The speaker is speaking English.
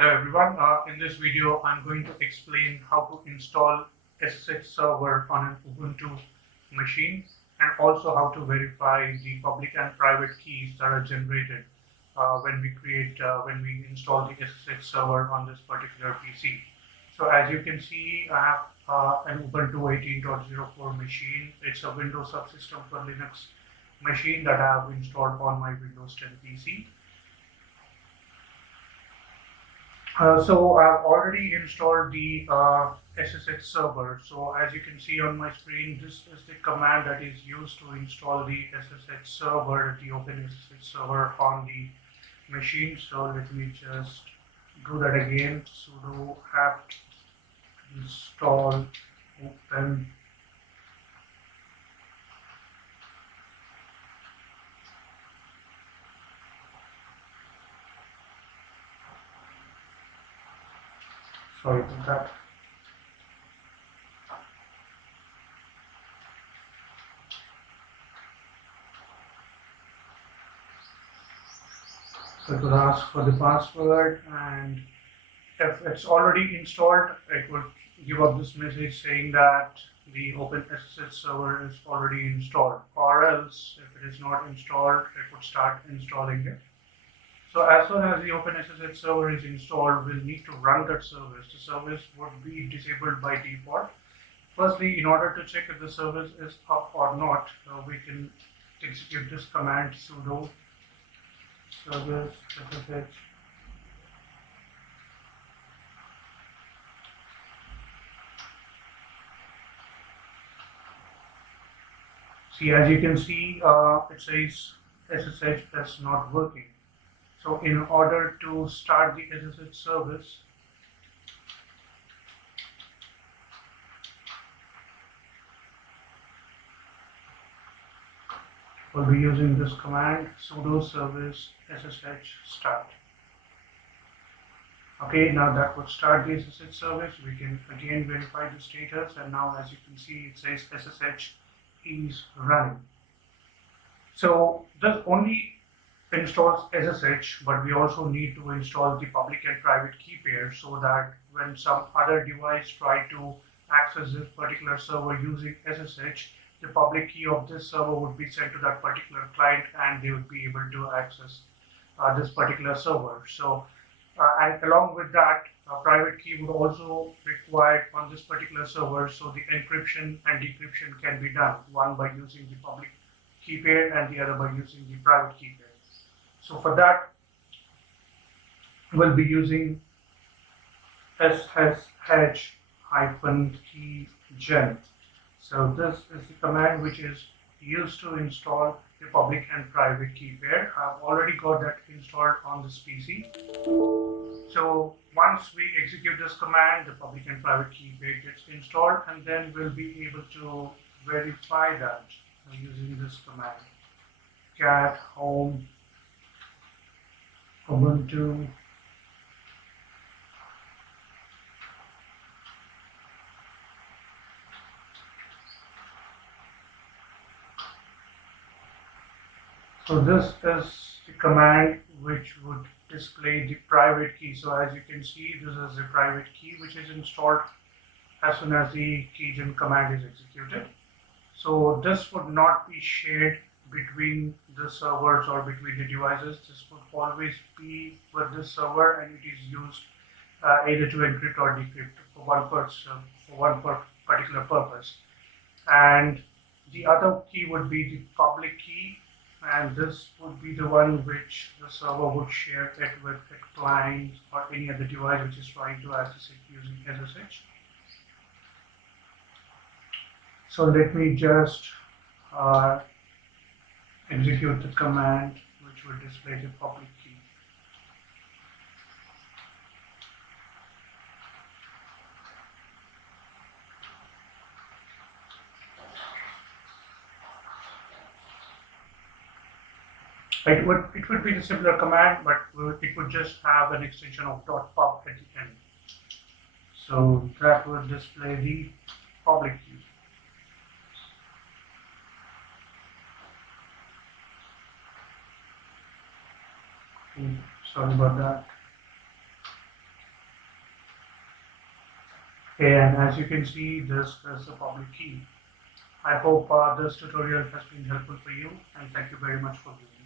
Hello everyone. In this video, I'm going to explain how to install SSH server on an Ubuntu machine and also how to verify the public and private keys that are generated when we install the SSH server on this particular PC. So as you can see, I have an Ubuntu 18.04 machine. It's a Windows subsystem for Linux machine that I have installed on my Windows 10 PC. So I've already installed the SSH server. So as you can see on my screen, this is the command that is used to install the SSH server, the Open SSH server on the machine. So let me just do that again. Sudo apt install open sorry about that. So it will ask for the password, and if it's already installed, it will give up this message saying that the Open SSH server is already installed, or else if it is not installed, it would start installing it. So as soon as the Open SSH server is installed, we'll need to run that service. The service would be disabled by default. Firstly, in order to check if the service is up or not, we can execute this command sudo service SSH See, as you can see, it says SSH is not working. So in order to start the SSH service, we'll be using this command sudo service SSH start. Okay, now that would start the SSH service. We can again verify the status, and now as you can see, it says SSH is running. So this only installs SSH, but we also need to install the public and private key pair so that when some other device try to access this particular server using SSH, the public key of this server would be sent to that particular client and they would be able to access this particular server. So and along with that, a private key would also required on this particular server, so the encryption and decryption can be done, one by using the public key pair and the other by using the private key pair. So for that, we'll be using ssh-keygen. So this is the command which is used to install the public and private key pair. I've already got that installed on this PC. So once we execute this command, the public and private key pair gets installed, and then we'll be able to verify that using this command cat home Ubuntu So this is the command which would display the private key. So as you can see, this is the private key which is installed as soon as the keygen command is executed. So this would not be shared between the servers or between the devices. This would always be with this server, and it is used either to encrypt or decrypt for one particular purpose. And the other key would be the public key, and this would be the one which the server would share it with a client or any other device which is trying to access it using SSH. So let me just execute the command which will display the public key. It would be the similar command, but it would just have an extension of .pub at the end. So that would display the public key. Sorry about that. Okay, and as you can see, this is the public key. I hope this tutorial has been helpful for you, and thank you very much for viewing.